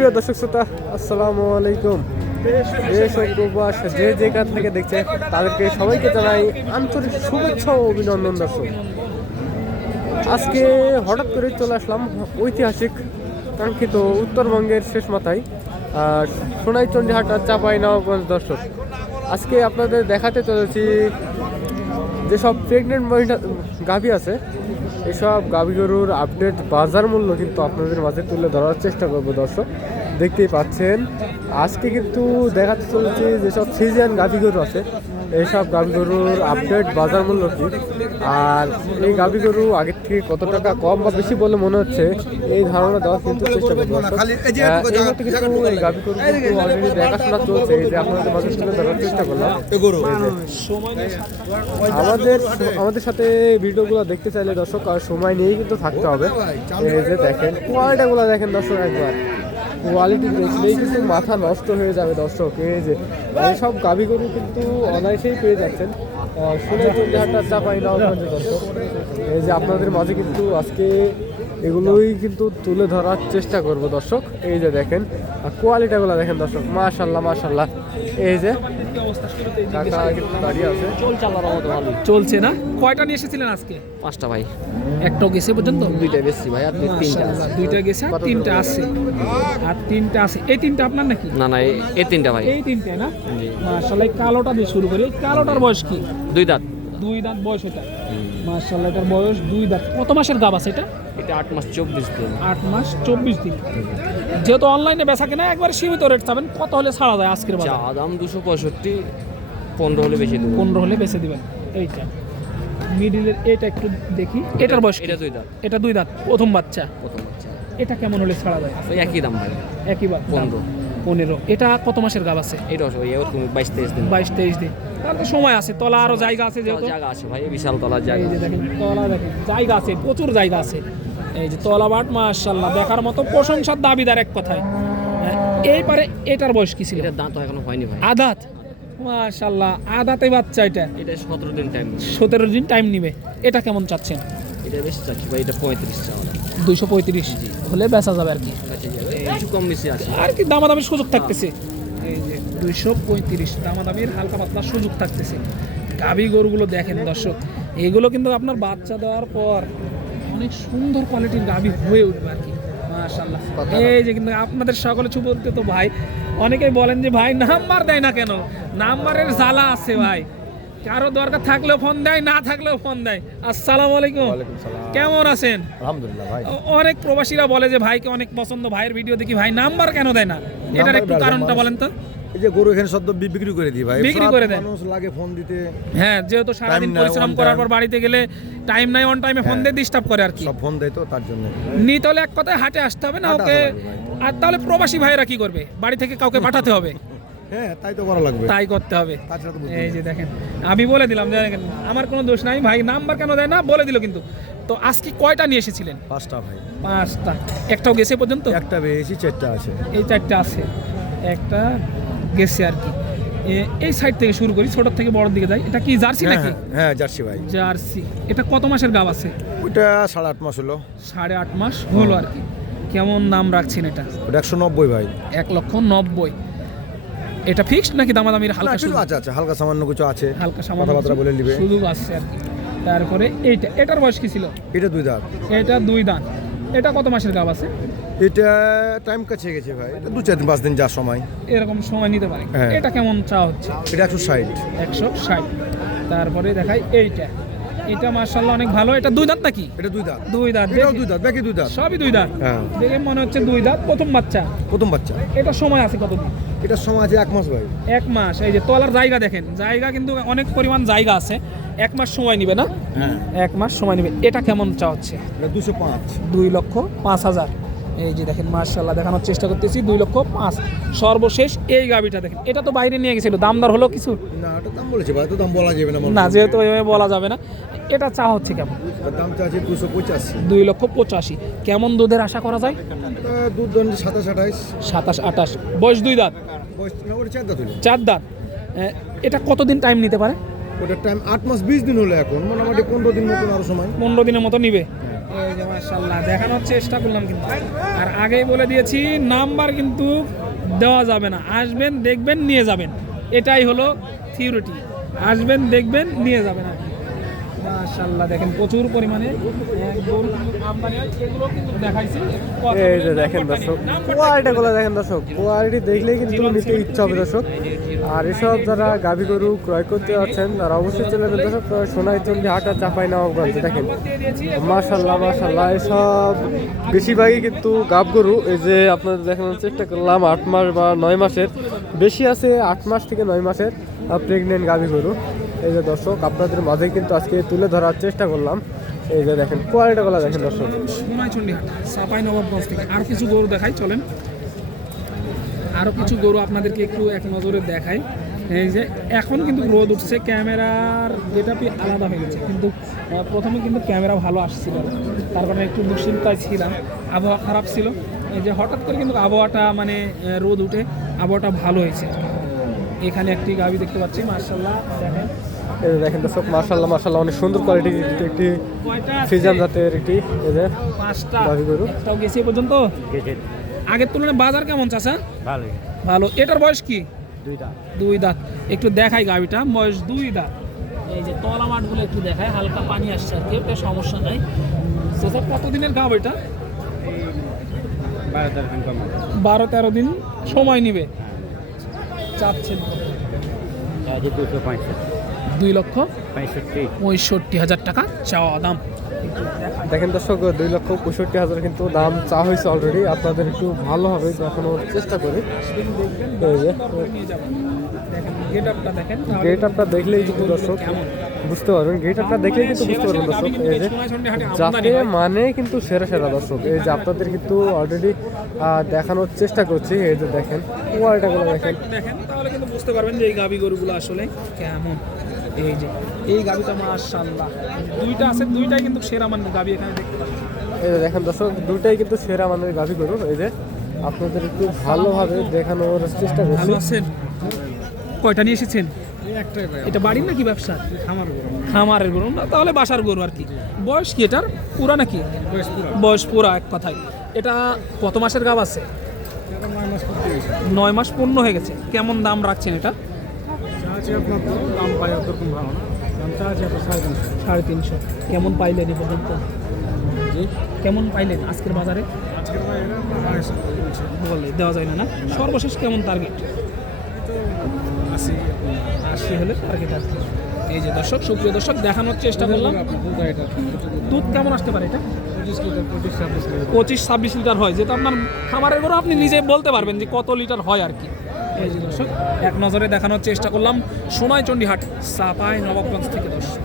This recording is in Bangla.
সুপ্রিয় দর্শক শ্রোতা, আসসালামু আলাইকুম। দেশ ও প্রবাস যে যেখান থেকে দেখছে তাদেরকে সবাইকে জানাই আন্তরিক শুভেচ্ছা ও অভিনন্দন। দর্শক, আজকে হঠাৎ করে চলে আসলাম ঐতিহাসিক কাঙ্ক্ষিত উত্তরবঙ্গের শেষ মাথায় সোনাইচন্ডীহাট আর চাঁপাইনবাবগঞ্জ। দর্শক, আজকে আপনাদের দেখাতে চলেছি যেসব প্রেগনেন্ট মহিলা গাভী আছে, এসব গাভী গরুর আপডেট বাজার মূল্য কিন্তু আপনাদের মাঝে তুলে ধরার চেষ্টা করবো। দর্শক, দেখতেই পাচ্ছেন আজকে কিন্তু দেখাতে চলেছি যেসব সিজিয়ান গাভী গরু আছে, এইসব গাভী গরুর আপডেট বাজার মূল্য কী, আর এই গাভী গরু আগের থেকে কত টাকা কম বা বেশি বলে মনে হচ্ছে, এই ধারণা দেওয়ার কিন্তু চেষ্টা করবো। কিন্তু এই গাভী গরু কিন্তু অলরেডি দেখাশোনা চলছে, এই যে আপনাদের মাঝে তুলে ধরার চেষ্টা করলাম। আমাদের সাথে ভিডিওগুলো দেখতে চাইলে দর্শক আর সময় নিয়েই কিন্তু থাকতে হবে। এই যে দেখেন কোয়ালিটিগুলো দেখেন দর্শক, একবার কোয়ালিটি দেখলেই কিন্তু মাথা নষ্ট হয়ে যাবে। দর্শক, এই যে সব গাভী গরু কিন্তু অনায়াসেই পেয়ে যাচ্ছেন সোনাইচন্ডীহাট চাঁপাইনবাবগঞ্জে। দর্শক, এই যে আপনাদের মাঝে কিন্তু আজকে এগুলোই কিন্তু তুলে ধরার চেষ্টা করব। দর্শক, এই যে দেখেন আর কোয়ালিটিগুলো দেখেন দর্শক, মাশাআল্লাহ মাশাআল্লাহ। এই যে কাকা কিন্তু দাঁড়িয়ে আছে, চলছে না। কয়টা নিয়ে এসেছিলেন আজকে? 5টা ভাই। একটাও গেছে পর্যন্ত? 2টা বেশি ভাই, আর 3টা আছে। 2টা গেছে আর 3টা আছে, আর 3টা আছে। এই 3টা আপনার নাকি? না না, এই 3টা ভাই। এই 3টে না, মাশাআল্লাহ। কালোটা দিয়ে শুরু করি। কালোটার বয়স কি? 2 দাঁত। 2 দাঁত বয়স এটা, মাশাআল্লাহ। এটার বয়স 2 দাঁত। কত মাসের গাব আছে এটা? এটা 8 মাস 24 দিন। 8 মাস 24 দিন। যেহেতু অনলাইনে বেচা কেনা একবার সীমিত রেট পাবেন, কত হলে ছাড়া যায় আজকের বাজারে? চা দাম 265, 15 হলে বেশি দেব। 15 হলে বেচে দিবেন। এইটা মিডিলের এটা একটু দেখি। এটার বয়স? এটা 2 দাঁত। এটা 2 দাঁত, প্রথম বাচ্চা। প্রথম বাচ্চা। এটা কেমন হলে ছাড়া যায়? ওই একই দাম ভাই, একই বার 15। এটা কত মাসের গাব আছে? এটা ওই এরকম 22-23 দিন। 22-23 দিন। তার তো সময় আছে, তলা আরো জায়গা আছে যেহেতু। জায়গা আছে ভাই, বিশাল তলার জায়গা। এই যে দেখেন তলা, দেখেন জায়গা আছে, প্রচুর জায়গা আছে। এই যে তলা বাট, মাশাআল্লাহ, দেখার মতো প্রশংসার দাবিদার এক কথায়। এইবারে এটার বয়স কি ছিল? এটার দাঁত এখনো হয়নি ভাই। আদাত, মাশাআল্লাহ, আদাতে বাচ্চা। এটা 17 দিন টাইম। 17 দিন টাইম নিবে। এটা কেমন চাচ্ছেন? এটা বেশি চাচ্ছি ভাই, এটা 35 চাওয়া। 235 হলে বেচা যাবে আর কি, কিছু কম বেশি আছে আর কি দামাদামির সুযোগ থাকতেছে। এই যে 235 দামাদামির হালকা পাতলা সুযোগ থাকতেছে। গাভী গরুগুলো দেখেন দর্শক, এগুলো কিন্তু আপনার বাচ্চা দেওয়ার পর অনেক সুন্দর কোয়ালিটির গাভী হয়ে উঠবে আর কি, মাশাআল্লাহ। এই যে কিন্তু আপনাদের সকলে ছুপতে তো ভাই অনেকেই বলেন যে ভাই নাম্বার দেয় না কেন? নাম্বারের জ্বালা আছে ভাই, কারো দরকার থাকলেও ফোন দেয়, না থাকলেও ফোন দেয়। আসসালামু আলাইকুম। কেমন আছেন? আলহামদুলিল্লাহ ভাই। অনেক প্রবাসীরা বলে যে ভাইকে অনেক পছন্দ, ভাইয়ের ভিডিও দেখি, ভাই নাম্বার কেন দেয় না? এটার একটু কারণটা বলেন তো। এই যে গরু এখানে সদ্য বিক্রি করে দিই ভাই, বিক্রি করে দেন। মানুষ লাগে ফোন দিতে। হ্যাঁ, যেহেতু সারাদিন পরিশ্রম করার পর বাড়িতে গেলে টাইম নাই, অন টাইমে ফোন দিয়ে ডিস্টার্ব করে আর কি। সব ফোন দেয় তো, তার জন্য নিতে হলে এক কথায় হাটে আসতে হবে না ওকে। আর তাহলে প্রবাসী ভাইয়েরা কি করবে? বাড়ি থেকে কাউকে পাঠাতে হবে। হ্যাঁ, তাই তো করা লাগবে, তাই করতে হবে। তাছাড়া তো এই যে দেখেন, আমি বলে দিলাম যে আমার কোনো দোষ নাই, ভাই নাম্বার কেন দেয় না বলে দিল কিন্তু। তো আজকে কয়টা নিয়ে এসেছিলেন? 5টা ভাই। 5টা। একটাও গেছে পর্যন্ত? একটা বেশি, 4টা আছে। এই 4টা আছে, একটা গেছে আর কি। এই সাইড থেকে শুরু করি, ছোট থেকে বড় দিকে যাই। এটা কি জার্সি নাকি? হ্যাঁ, জার্সি ভাই। জার্সি। এটা কত মাসের গাব আছে? ওইটা 8.5 মাস হলো। 8.5 মাস হলো আর কি। কেমন দাম রাখছেন এটা? ওটা 190 ভাই। 1,90,000। এটা ফিক্সড নাকি দামাদামির হালকা সুযোগ? আছে, হালকা সামান্য কিছু আছে, হালকা সামান্য কথাবার্তা বলে নিবে, সুযোগ আছে আর কি। তারপরে এটার বয়স কি ছিল? এটা 2 দাঁত। এটা 2 দাঁত। এটা কত মাসের গাব আছে? এটা টাইম কাছে গেছে ভাই, এটা 2-4-5 দিন যা সময়, এরকম সময় নিতে পারে। হ্যাঁ। এটা কেমন চা হচ্ছে? এটা 160। 160। তারপরে দেখাই এইটা। এটা মাশাআল্লাহ অনেক ভালো। এটা 2 দাঁত নাকি? এটা 2 দাঁত। 2 দাঁত। এটাও 2 দাঁত, বাকি 2 দাঁত। সবই 2 দাঁত। হ্যাঁ, দেখে মনে হচ্ছে 2 দাঁত, প্রথম বাচ্চা। প্রথম বাচ্চা। এটা সময় আছে কতদিন? এটার সময় আছে 1 মাস ভাই। 1 মাস। এই যে তলার জায়গা দেখেন, জায়গা কিন্তু অনেক পরিমাণ জায়গা আছে। 1 মাস সময় নিবে না? হ্যাঁ, 1 মাস সময় নিবে। এটা কেমন চা হচ্ছে? এটা 205। 2,05,000। এই যে দেখেন, মাশাআল্লাহ, দেখানোর চেষ্টা করতেছি। 2,05,000 সর্বশেষ এই গাবিটা দেখেন। এটা তো বাইরে নিয়ে গেছিল, দামদার হলো কিছু? না, এটা দাম বলেছে ভাই, তো দাম বলা যাবে না, যেহেতু এভাবে বলা যাবে না। এটা চা হচ্ছে কেমন? দামটা আছে 285। 2,85,000। কেমন দুধের আশা করা যায়? দুধ দন 27-28। 27-28। বয়স 2 দাঁত। বয়স না, ওটা 4 দাঁত হলো। 4 দাঁত। এটা কতদিন টাইম নিতে পারে? ওটার টাইম 8 মাস 20 দিন হলো, এখন মোটামুটি 15 দিন মতন আরো সময়। 15 দিনের মতো নিবে। এই যে মাশাআল্লাহ দেখানোর চেষ্টা করলাম কিন্তু, আর আগেই বলে দিয়েছি নাম্বার কিন্তু দেওয়া যাবে না, আসবেন দেখবেন নিয়ে যাবেন, এটাই হলো থিওরিটি, আসবেন দেখবেন নিয়ে যাবেন আর কি। মাশাআল্লাহ দেখেন প্রচুর পরিমাণে গরু কিন্তু আমদানি হয়, এগুলো কিন্তু দেখাইছি। এই যে দেখেন দর্শক, কোয়ালিটিগুলো দেখেন দর্শক, কোয়ালিটি দেখলেই কিন্তু নিতে ইচ্ছা হবে দর্শক। আর এসব যারা গাভী গরু ক্রয় করতে যাচ্ছেন তারা অবশ্যই চলে যাবেন দর্শক সোনাইচন্ডী হাটা চাঁপাইনবাবগঞ্জ। দেখেন মাশাআল্লাহ মাশাআল্লাহ, এসব বেশিরভাগই কিন্তু গাব গরু। এই যে আপনাদের দেখানোর চেষ্টা করলাম 8 মাস বা 9 মাসের, বেশি আছে 8 মাস থেকে 9 মাসের প্রেগনেন্ট গাভী গরু। এই যে দর্শক আপনাদের মাঝে কিন্তু আজকে তুলে ধরার চেষ্টা করলাম। এই যে দেখেন কোয়ালিটিগুলো দেখেন দর্শক। সোনাইচন্ডী হাট চাঁপাইনবাবগঞ্জ থেকে আর কিছু গরু দেখাই, চলেন আরও কিছু গরু আপনাদেরকে একটু এক নজরে দেখাই। এই যে এখন কিন্তু রোদ উঠছে, ক্যামেরার গেটআপই আলাদা হয়ে গেছে, কিন্তু প্রথমে কিন্তু ক্যামেরা ভালো আসছিল না, তার কারণে একটু দুশ্চিন্তায় ছিলাম, আবহাওয়া খারাপ ছিল। এই যে হঠাৎ করে কিন্তু আবহাওয়াটা মানে রোদ উঠে আবহাওয়াটা ভালো হয়েছে। এখানে একটি গাভী দেখতে পাচ্ছি মাশাআল্লাহ, দেখেন এই যে দেখেন দর্শক মাশাআল্লাহ মাশাআল্লাহ, অনেক সুন্দর কোয়ালিটির একটি কয়টা ফ্রিজান জাতের একটি এই যে 5টা গাভী গরু। একটাও গেছে এ পর্যন্ত। আগের তুলনায় বাজার কেমন চাচা? ভালোই। ভালো। এটার বয়স কি? 2 দাঁত। 2 দাঁত। একটু দেখাই গাভিটা, বয়স 2 দাঁত। এই যে তলা মাঠগুলো একটু দেখায়, হালকা পানি আসছে আর কি, ওটা সমস্যা নাই। চাচা কতদিনের গাভ এটা? 12-13 দিন সময় নিবে। চাচ্ছেন 2,65,000 টাকা চাওয়া দাম। দেখেন দর্শক 2,65,000 কিন্তু দাম চা হয়েছে অলরেডি। আপনাদের একটু ভালোভাবে দেখানোর চেষ্টা করি। এই যে গেট আপটা দেখলেই কিন্তু দর্শক বুঝতে পারবেন, গেট আপটা দেখলেই কিন্তু বুঝতে পারবেন দর্শক। এই যে যাতে মানে কিন্তু সেরা সেরা দর্শক, এই যে আপনাদের কিন্তু অলরেডি দেখানোর চেষ্টা করছি। এই যে দেখেন কোয়ালিটিগুলো দেখেন, তাহলে কিন্তু বুঝতে পারবেন যে এই গাভী গরুগুলো আসলে কেমন। এই যে এই গাভীটা মাশাআল্লাহ, দুইটা আছে, দুইটাই কিন্তু সেরা মানের গাভী এখানে দেখতে পাচ্ছি। এই যে দেখেন দর্শক দুইটাই কিন্তু সেরা মানের গাভী গরু। এই যে আপনাদের একটু ভালোভাবে দেখানোর চেষ্টা করছি। ভালো আছেন? কয়টা নিয়ে এসেছেন? এটা বাড়ির নাকি ব্যবসা? খামারের গরু না, তাহলে বাসার গরু আর কি। বয়স কি এটার? পুরা নাকি? বয়স পুরা এক কথায়। এটা কত মাসের গাভ আছে? 9 মাস পূর্ণ হয়ে গেছে। কেমন দাম রাখছেন এটা? 350। কেমন পাইলেন এ পর্যন্ত? কেমন পাইলেন আজকের বাজারে? বলে দেওয়া যায় না না, সর্বশেষ কেমন টার্গেট? 80 হলে টার্গেট আছে। এই যে দর্শক, সুপ্রিয় দর্শক, দেখানোর চেষ্টা করলাম। দুধ কেমন আসতে পারে এটা? 25-26 লিটার হয়, যেটা আপনার খামারের গরু, আপনি নিজে বলতে পারবেন যে কত লিটার হয় আর কি। এই যে দর্শক এক নজরে দেখানোর চেষ্টা করলাম সোনাইচন্ডী হাট চাঁপাইনবাবগঞ্জ থেকে দর্শক।